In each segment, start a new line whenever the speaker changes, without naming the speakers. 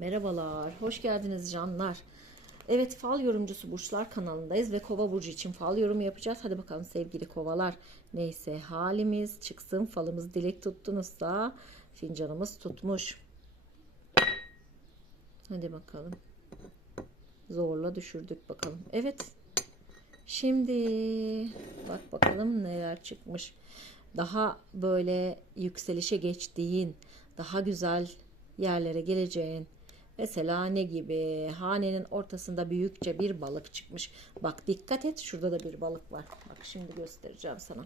Merhabalar, hoş geldiniz canlar. Evet, Fal Yorumcusu Burçlar kanalındayız ve Kova Burcu için fal yorumu yapacağız. Hadi bakalım sevgili kovalar. Neyse halimiz çıksın, falımız dilek tuttunuzsa fincanımız tutmuş. Hadi bakalım. Zorla düşürdük bakalım. Evet. Şimdi bak bakalım neler çıkmış. Daha böyle yükselişe geçtiğin, daha güzel yerlere geleceğin. Mesela ne gibi? Hanenin ortasında büyükçe bir balık çıkmış. Bak dikkat et şurada da bir balık var. Bak şimdi göstereceğim sana.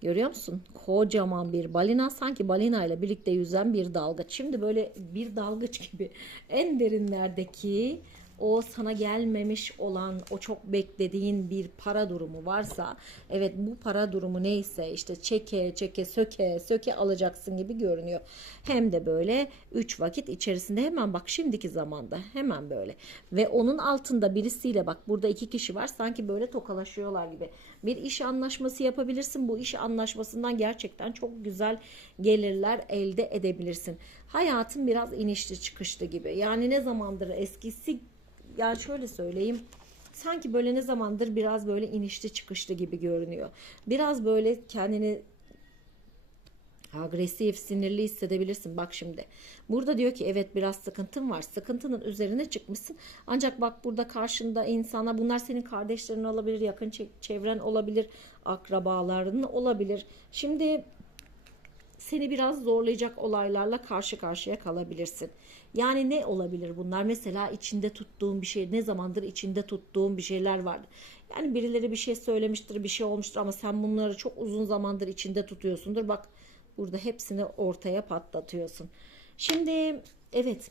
Görüyor musun? Kocaman bir balina sanki balina ile birlikte yüzen bir dalgıç. Şimdi böyle bir dalgıç gibi en derinlerdeki o sana gelmemiş olan o çok beklediğin bir para durumu varsa evet bu para durumu neyse işte çeke çeke söke söke alacaksın gibi görünüyor. Hem de böyle 3 vakit içerisinde hemen bak şimdiki zamanda hemen böyle ve onun altında birisiyle bak burada iki kişi var sanki böyle tokalaşıyorlar gibi bir iş anlaşması yapabilirsin bu iş anlaşmasından gerçekten çok güzel gelirler elde edebilirsin. Hayatın biraz inişli çıkışlı gibi yani ne zamandır eskisi yani şöyle söyleyeyim sanki böyle ne zamandır biraz böyle inişli çıkışlı gibi görünüyor. Biraz böyle kendini agresif, sinirli hissedebilirsin. Bak şimdi. Burada diyor ki evet biraz sıkıntın var. Sıkıntının üzerine çıkmışsın. Ancak bak burada karşında insana bunlar senin kardeşlerin olabilir, yakın çevren olabilir, akrabaların olabilir. Şimdi seni biraz zorlayacak olaylarla karşı karşıya kalabilirsin. Yani ne olabilir bunlar? Mesela içinde tuttuğun bir şey, ne zamandır içinde tuttuğun bir şeyler vardı. Yani birileri bir şey söylemiştir, bir şey olmuştur ama sen bunları çok uzun zamandır içinde tutuyorsundur. Bak burada hepsini ortaya patlatıyorsun. Şimdi evet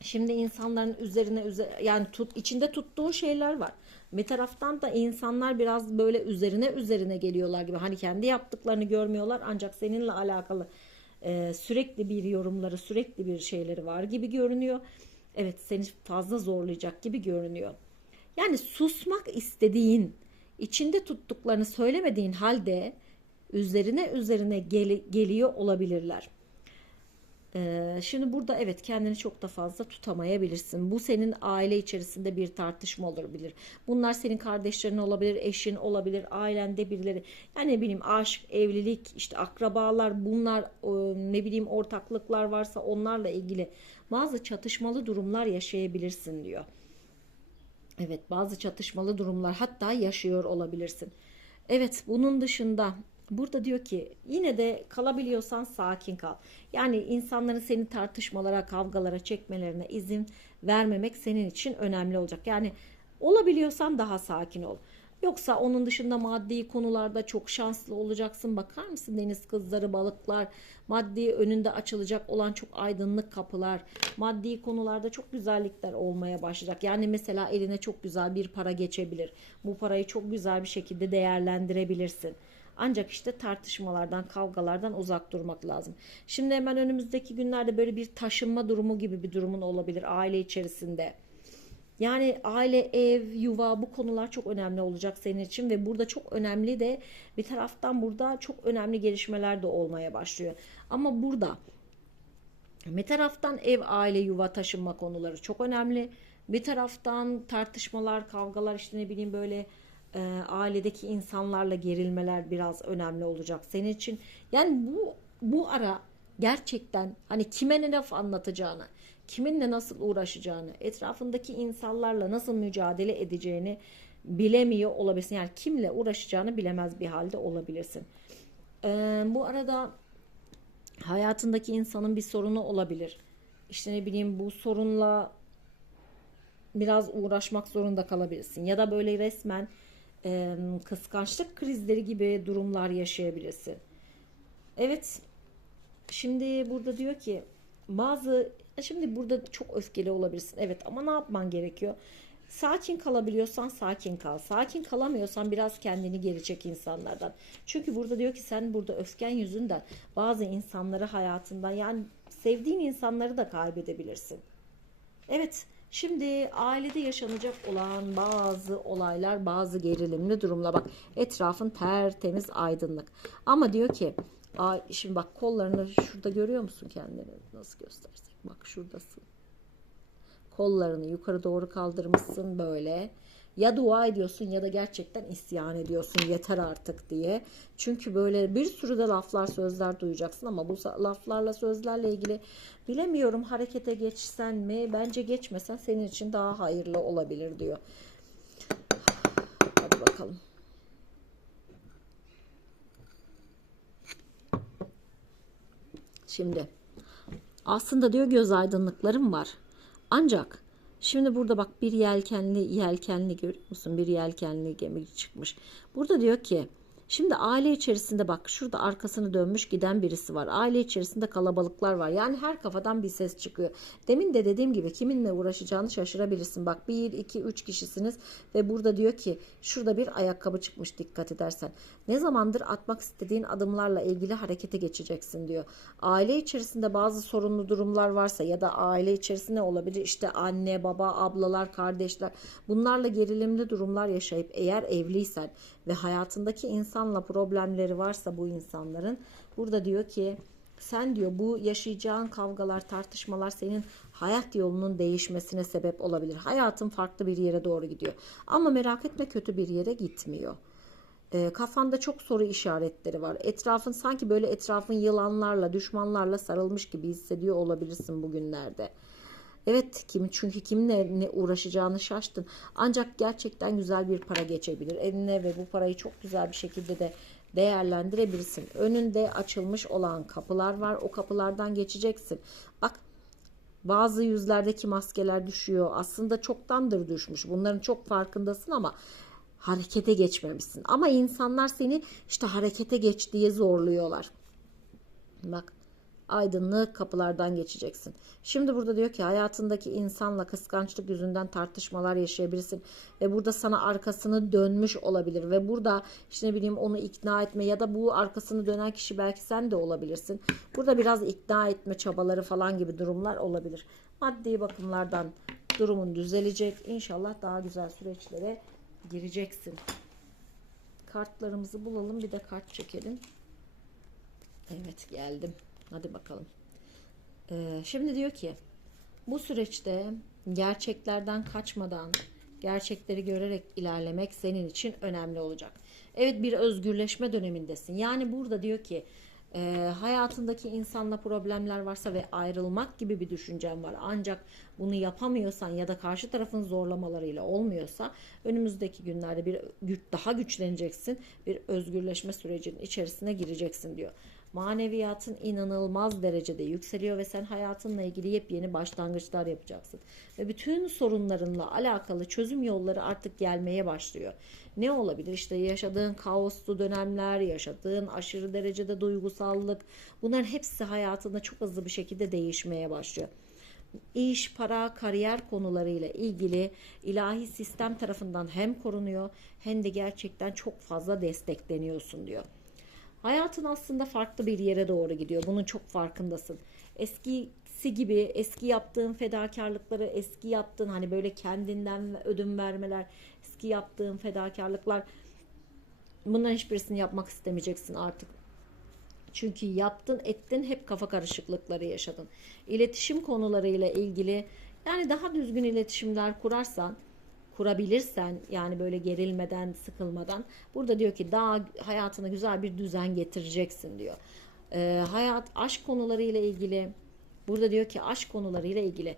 Şimdi insanların üzerine yani tut, içinde tuttuğun şeyler var. Bir taraftan da insanlar biraz böyle üzerine üzerine geliyorlar gibi. Hani kendi yaptıklarını görmüyorlar ancak seninle alakalı e, sürekli bir yorumları, sürekli bir şeyleri var gibi görünüyor. Evet seni fazla zorlayacak gibi görünüyor. Yani susmak istediğin, içinde tuttuklarını söylemediğin halde üzerine üzerine gel- geliyor olabilirler. Ee, şimdi burada evet kendini çok da fazla tutamayabilirsin. Bu senin aile içerisinde bir tartışma olabilir. Bunlar senin kardeşlerin olabilir, eşin olabilir, ailende birileri. Yani ne bileyim aşk, evlilik, işte akrabalar bunlar ne bileyim ortaklıklar varsa onlarla ilgili bazı çatışmalı durumlar yaşayabilirsin diyor. Evet bazı çatışmalı durumlar hatta yaşıyor olabilirsin. Evet bunun dışında Burada diyor ki yine de kalabiliyorsan sakin kal. Yani insanların seni tartışmalara, kavgalara çekmelerine izin vermemek senin için önemli olacak. Yani olabiliyorsan daha sakin ol. Yoksa onun dışında maddi konularda çok şanslı olacaksın. Bakar mısın deniz kızları, balıklar, maddi önünde açılacak olan çok aydınlık kapılar, maddi konularda çok güzellikler olmaya başlayacak. Yani mesela eline çok güzel bir para geçebilir. Bu parayı çok güzel bir şekilde değerlendirebilirsin. Ancak işte tartışmalardan, kavgalardan uzak durmak lazım. Şimdi hemen önümüzdeki günlerde böyle bir taşınma durumu gibi bir durumun olabilir aile içerisinde. Yani aile, ev, yuva bu konular çok önemli olacak senin için ve burada çok önemli de bir taraftan burada çok önemli gelişmeler de olmaya başlıyor. Ama burada bir taraftan ev, aile, yuva taşınma konuları çok önemli. Bir taraftan tartışmalar, kavgalar işte ne bileyim böyle e, ailedeki insanlarla gerilmeler biraz önemli olacak senin için. Yani bu bu ara gerçekten hani kime ne laf anlatacağını, kiminle nasıl uğraşacağını, etrafındaki insanlarla nasıl mücadele edeceğini bilemiyor olabilirsin. Yani kimle uğraşacağını bilemez bir halde olabilirsin. Ee, bu arada hayatındaki insanın bir sorunu olabilir. İşte ne bileyim bu sorunla biraz uğraşmak zorunda kalabilirsin. Ya da böyle resmen e, kıskançlık krizleri gibi durumlar yaşayabilirsin. Evet. Şimdi burada diyor ki bazı şimdi burada çok öfkeli olabilirsin. Evet ama ne yapman gerekiyor? Sakin kalabiliyorsan sakin kal. Sakin kalamıyorsan biraz kendini geri çek insanlardan. Çünkü burada diyor ki sen burada öfken yüzünden bazı insanları hayatından yani sevdiğin insanları da kaybedebilirsin. Evet Şimdi ailede yaşanacak olan bazı olaylar, bazı gerilimli durumla bak etrafın tertemiz aydınlık. Ama diyor ki şimdi bak kollarını şurada görüyor musun kendini? Nasıl göstersek? Bak şuradasın. Kollarını yukarı doğru kaldırmışsın böyle. Ya dua ediyorsun ya da gerçekten isyan ediyorsun yeter artık diye. Çünkü böyle bir sürü de laflar sözler duyacaksın ama bu laflarla sözlerle ilgili bilemiyorum harekete geçsen mi? Bence geçmesen senin için daha hayırlı olabilir diyor. Hadi bakalım. Şimdi aslında diyor göz aydınlıklarım var. Ancak şimdi burada bak bir yelkenli yelkenli görüyor musun? Bir yelkenli gemi çıkmış. Burada diyor ki şimdi aile içerisinde bak şurada arkasını dönmüş giden birisi var. Aile içerisinde kalabalıklar var. Yani her kafadan bir ses çıkıyor. Demin de dediğim gibi kiminle uğraşacağını şaşırabilirsin. Bak 1, 2, 3 kişisiniz ve burada diyor ki şurada bir ayakkabı çıkmış dikkat edersen. Ne zamandır atmak istediğin adımlarla ilgili harekete geçeceksin diyor. Aile içerisinde bazı sorunlu durumlar varsa ya da aile içerisinde olabilir işte anne, baba, ablalar, kardeşler bunlarla gerilimli durumlar yaşayıp eğer evliysen ve hayatındaki insanla problemleri varsa bu insanların burada diyor ki sen diyor bu yaşayacağın kavgalar, tartışmalar senin hayat yolunun değişmesine sebep olabilir. Hayatın farklı bir yere doğru gidiyor. Ama merak etme kötü bir yere gitmiyor. E, kafanda çok soru işaretleri var. Etrafın sanki böyle etrafın yılanlarla, düşmanlarla sarılmış gibi hissediyor olabilirsin bugünlerde. Evet kim çünkü kiminle ne uğraşacağını şaştın. Ancak gerçekten güzel bir para geçebilir eline ve bu parayı çok güzel bir şekilde de değerlendirebilirsin. Önünde açılmış olan kapılar var. O kapılardan geçeceksin. Bak bazı yüzlerdeki maskeler düşüyor. Aslında çoktandır düşmüş. Bunların çok farkındasın ama harekete geçmemişsin. Ama insanlar seni işte harekete geç diye zorluyorlar. Bak aydınlık kapılardan geçeceksin. Şimdi burada diyor ki hayatındaki insanla kıskançlık yüzünden tartışmalar yaşayabilirsin ve burada sana arkasını dönmüş olabilir ve burada işte ne bileyim onu ikna etme ya da bu arkasını dönen kişi belki sen de olabilirsin. Burada biraz ikna etme çabaları falan gibi durumlar olabilir. Maddi bakımlardan durumun düzelecek. İnşallah daha güzel süreçlere gireceksin. Kartlarımızı bulalım bir de kart çekelim. Evet geldim. Hadi bakalım. Ee, şimdi diyor ki bu süreçte gerçeklerden kaçmadan gerçekleri görerek ilerlemek senin için önemli olacak. Evet bir özgürleşme dönemindesin. Yani burada diyor ki e, hayatındaki insanla problemler varsa ve ayrılmak gibi bir düşüncen var. Ancak bunu yapamıyorsan ya da karşı tarafın zorlamalarıyla olmuyorsa önümüzdeki günlerde bir daha güçleneceksin. Bir özgürleşme sürecinin içerisine gireceksin diyor maneviyatın inanılmaz derecede yükseliyor ve sen hayatınla ilgili yepyeni başlangıçlar yapacaksın. Ve bütün sorunlarınla alakalı çözüm yolları artık gelmeye başlıyor. Ne olabilir? İşte yaşadığın kaoslu dönemler, yaşadığın aşırı derecede duygusallık bunların hepsi hayatında çok hızlı bir şekilde değişmeye başlıyor iş, para, kariyer konularıyla ilgili ilahi sistem tarafından hem korunuyor hem de gerçekten çok fazla destekleniyorsun diyor. Hayatın aslında farklı bir yere doğru gidiyor. Bunun çok farkındasın. Eskisi gibi eski yaptığın fedakarlıkları, eski yaptığın hani böyle kendinden ödün vermeler, eski yaptığın fedakarlıklar bunların hiçbirisini yapmak istemeyeceksin artık. Çünkü yaptın, ettin, hep kafa karışıklıkları yaşadın. İletişim konularıyla ilgili yani daha düzgün iletişimler kurarsan kurabilirsen yani böyle gerilmeden, sıkılmadan burada diyor ki daha hayatına güzel bir düzen getireceksin diyor. Ee, hayat aşk konularıyla ilgili burada diyor ki aşk konularıyla ilgili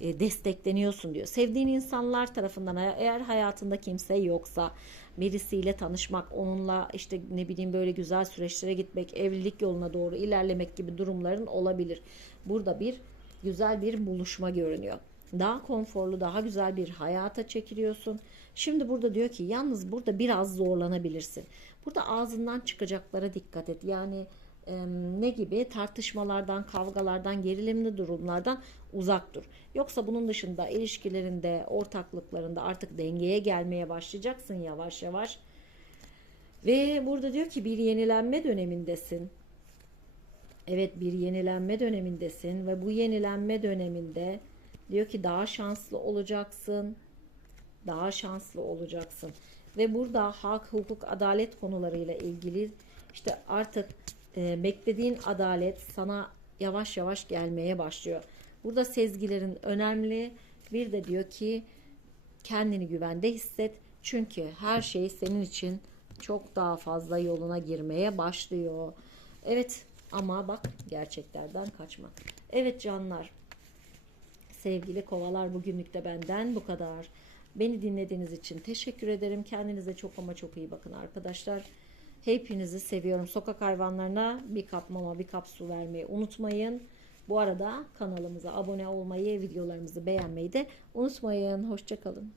e, destekleniyorsun diyor. Sevdiğin insanlar tarafından eğer hayatında kimse yoksa birisiyle tanışmak, onunla işte ne bileyim böyle güzel süreçlere gitmek, evlilik yoluna doğru ilerlemek gibi durumların olabilir. Burada bir güzel bir buluşma görünüyor daha konforlu, daha güzel bir hayata çekiliyorsun. Şimdi burada diyor ki yalnız burada biraz zorlanabilirsin. Burada ağzından çıkacaklara dikkat et. Yani e, ne gibi tartışmalardan, kavgalardan, gerilimli durumlardan uzak dur. Yoksa bunun dışında ilişkilerinde, ortaklıklarında artık dengeye gelmeye başlayacaksın yavaş yavaş. Ve burada diyor ki bir yenilenme dönemindesin. Evet bir yenilenme dönemindesin ve bu yenilenme döneminde Diyor ki daha şanslı olacaksın. Daha şanslı olacaksın. Ve burada hak, hukuk, adalet konularıyla ilgili işte artık e, beklediğin adalet sana yavaş yavaş gelmeye başlıyor. Burada sezgilerin önemli. Bir de diyor ki kendini güvende hisset. Çünkü her şey senin için çok daha fazla yoluna girmeye başlıyor. Evet ama bak gerçeklerden kaçma. Evet canlar. Sevgili kovalar bugünlük de benden bu kadar. Beni dinlediğiniz için teşekkür ederim. Kendinize çok ama çok iyi bakın arkadaşlar. Hepinizi seviyorum. Sokak hayvanlarına bir kap mama, bir kap su vermeyi unutmayın. Bu arada kanalımıza abone olmayı, videolarımızı beğenmeyi de unutmayın. Hoşçakalın.